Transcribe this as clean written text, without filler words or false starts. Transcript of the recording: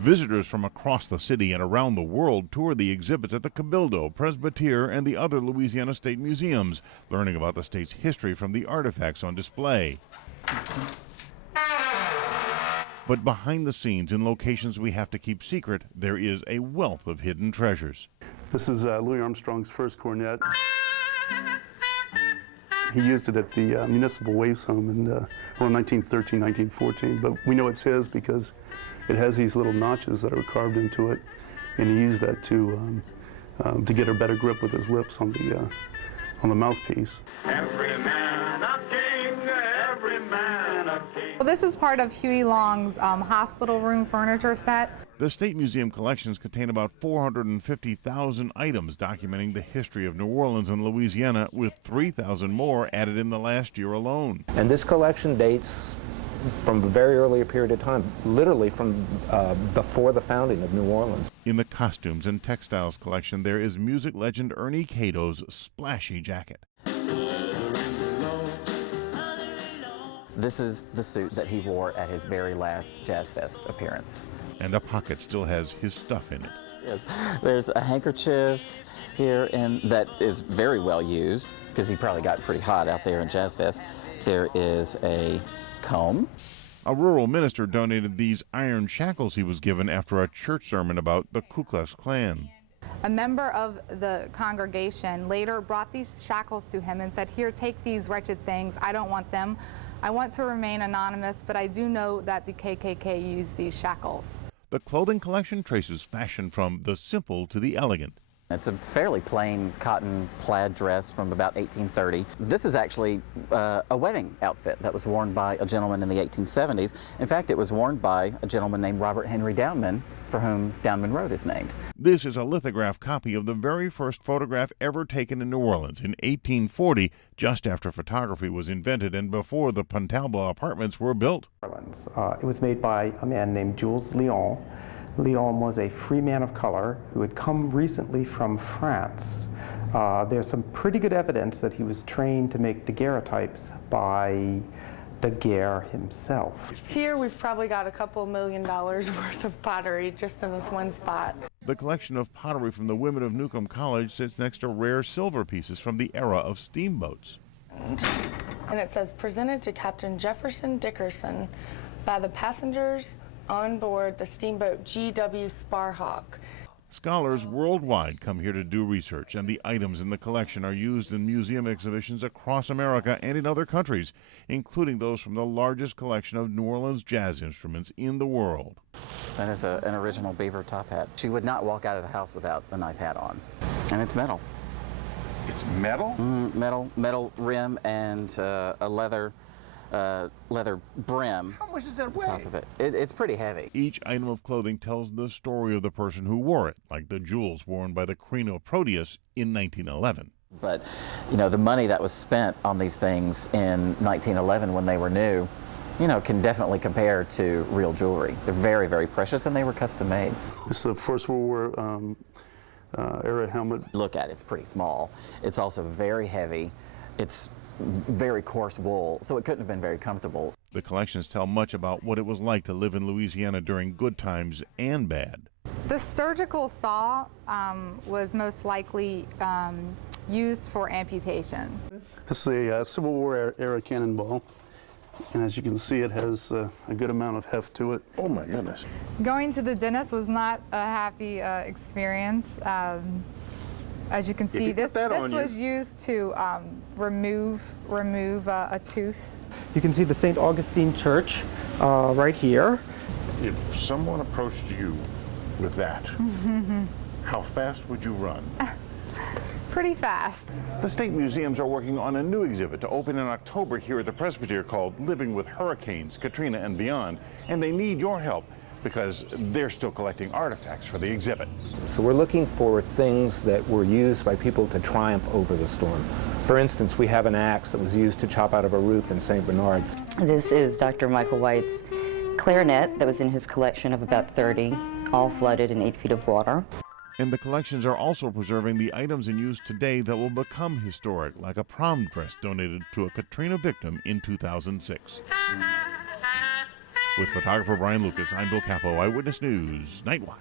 Visitors from across the city and around the world tour the exhibits at the Cabildo, Presbyterian, and the other Louisiana state museums, learning about the state's history from the artifacts on display. But behind the scenes, in locations we have to keep secret, there is a wealth of hidden treasures. This is Louis Armstrong's first cornet. He used it at the Municipal Waifs Home in around 1913, 1914, but we know it's his because it has these little notches that are carved into it, and he used that to get a better grip with his lips on the mouthpiece. Every man a king, every man a king. Well, this is part of Huey Long's hospital room furniture set. The State Museum collections contain about 450,000 items documenting the history of New Orleans and Louisiana, with 3,000 more added in the last year alone. And this collection dates from a very early period of time, literally from before the founding of New Orleans. In the costumes and textiles collection, there is music legend Ernie Cato's splashy jacket. This is the suit that he wore at his very last Jazz Fest appearance. And a pocket still has his stuff in it. Yes. There's a handkerchief here that is very well used because he probably got pretty hot out there in Jazz Fest. There is a comb. A rural minister donated these iron shackles he was given after a church sermon about the Ku Klux Klan. A member of the congregation later brought these shackles to him and said, "Here, take these wretched things. I don't want them. I want to remain anonymous, but I do know that the KKK used these shackles." The clothing collection traces fashion from the simple to the elegant. It's a fairly plain cotton plaid dress from about 1830. This is actually a wedding outfit that was worn by a gentleman in the 1870s. In fact, it was worn by a gentleman named Robert Henry Downman, for whom Downman Road is named. This is a lithograph copy of the very first photograph ever taken in New Orleans in 1840, just after photography was invented and before the Pontalba apartments were built. It was made by a man named Jules Lyon. Lyon was a free man of color who had come recently from France. There's some pretty good evidence that he was trained to make daguerreotypes by Daguerre himself. Here we've probably got a couple $1 million worth of pottery just in this one spot. The collection of pottery from the women of Newcomb College sits next to rare silver pieces from the era of steamboats. And it says, presented to Captain Jefferson Dickerson by the passengers on board the steamboat G.W. Sparhawk. Scholars worldwide come here to do research, and the items in the collection are used in museum exhibitions across America and in other countries, including those from the largest collection of New Orleans jazz instruments in the world. That is an original beaver top hat. She would not walk out of the house without a nice hat on. And it's metal. It's metal? Metal rim and a leather brim. How much does that weigh? Top of it. It's pretty heavy. Each item of clothing tells the story of the person who wore it, like the jewels worn by the Queen of Proteus in 1911. But, you know, the money that was spent on these things in 1911 when they were new, you know, can definitely compare to real jewelry. They're very, very precious, and they were custom made. It's the First World War era helmet. Look at it, it's pretty small. It's also very heavy. It's very coarse wool, so it couldn't have been very comfortable. The collections tell much about what it was like to live in Louisiana during good times and bad. The surgical saw was most likely used for amputation. This is a Civil War era cannonball, and as you can see, it has a good amount of heft to it. Oh my goodness. Going to the dentist was not a happy experience. As you can see, this was used to remove a tooth. You can see the St. Augustine Church right here. If someone approached you with that, how fast would you run? Pretty fast. The state museums are working on a new exhibit to open in October here at the Presbyterian called Living with Hurricanes, Katrina and Beyond, and they need your help because they're still collecting artifacts for the exhibit. So we're looking for things that were used by people to triumph over the storm. For instance, we have an axe that was used to chop out of a roof in St. Bernard. This is Dr. Michael White's clarinet that was in his collection of about 30, all flooded in 8 feet of water. And the collections are also preserving the items in use today that will become historic, like a prom dress donated to a Katrina victim in 2006. With photographer Brian Lukas, I'm Bill Capo, Eyewitness News, Night Watch.